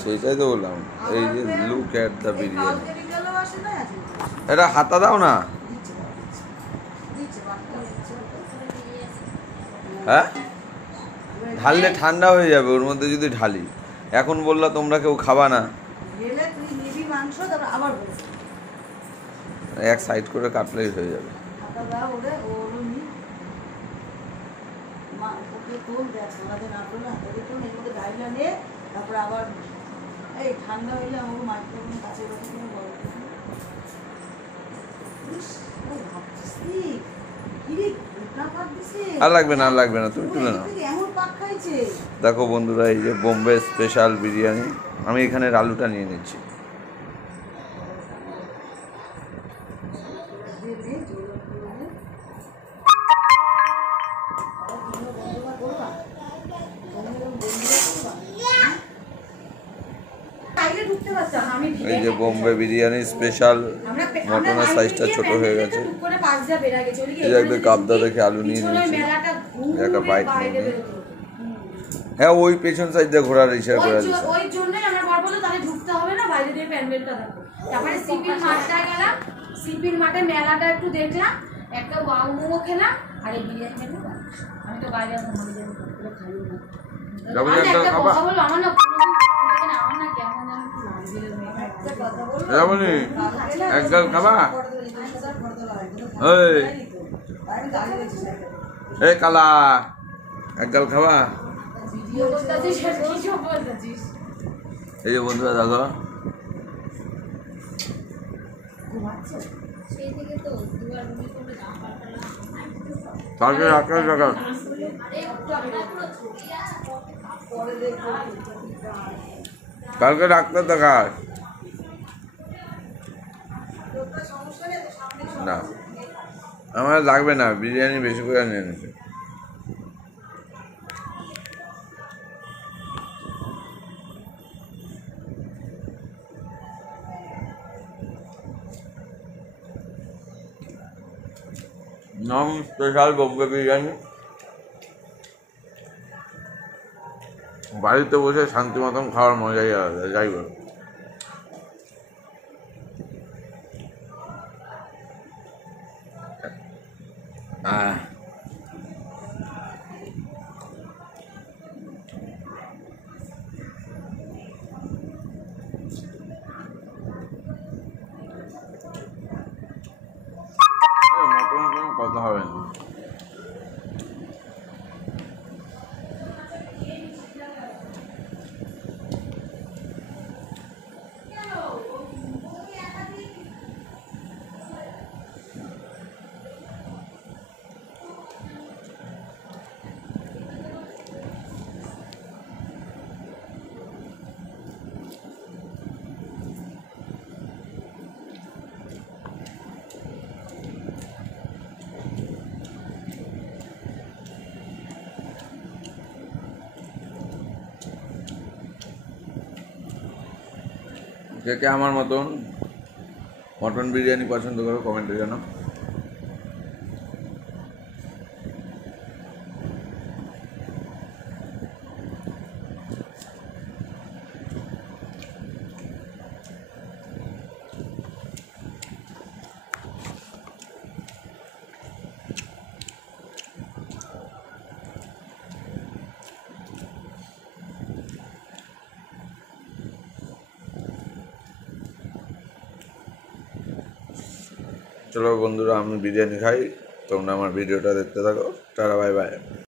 সেটাই তো বললাম, এই যে লুক অ্যাট দ্য বিরিয়ানি। এটা হাতা দাও না। হ্যাঁ, ঢাললে ঠান্ডা হয়ে যাবে ওর মধ্যে যদি ঢালি। এখন বললা তোমরা কেউ খাবা না, এক সাইড করে কাটলেই হয়ে যাবে। আর লাগবে না, আর লাগবে না, তুমি তুলে নাও। দেখো বন্ধুরা, এই যে বোম্বে স্পেশাল বিরিয়ানি। আমি এখানে আলুটা নিয়ে নিচ্ছি। এই যে বোম্বে বিরিয়ানি স্পেশাল, মটনের সাইজটা ছোট হয়ে গেছে। এই যে একদম কাবদা দেখে আলু নিয়ে নিয়েছি, একটা বাইট নিয়ে। হ্যাঁ, ওই পেছন সাইড দিয়ে ঘোরার ইশারা করে দিয়েছে। ওই জন্যই আমার বর বলল তাহলে ঢুকতে হবে না, বাইরে দিয়ে প্যান্ডেলটা দেখো। তারপরে সিপির মাঠটা গেলাম, সিপির মাঠে মেলাটা একটু দেখলাম, একটা ওয়াও মোমো খেলাম, আর এই বিরিয়ানি খেলাম। আমি তো বাইরে এখন ভাবি যাবো পুরো খাই না। একটা কথা বলো, আমার না আমার না কেমন যেন একটু লাগছিল। রামনি এক গাল খাবা? এই কালা, এক গাল খাবা? এই যে বন্ধুরা দেখো, কালকে রাখতে থাকা, কালকে রাখতে থাকা না, আমার লাগবে না, বিরিয়ানি বেশি করে নিয়ে নিচ্ছে। নাম স্পেশাল বোম্বে বিরিয়ানি। বাড়িতে বসে শান্তি মতন খাওয়ার মজাই আলাদা, যাই বল। কথা হবে না। কে কে আমার মতন মটন বিরিয়ানি পছন্দ করো কমেন্টে জানাও। চলো বন্ধুরা, আমি বিরিয়ানি খাই, তোমরা আমার ভিডিওটা দেখতে থাকো। Tata, bye bye.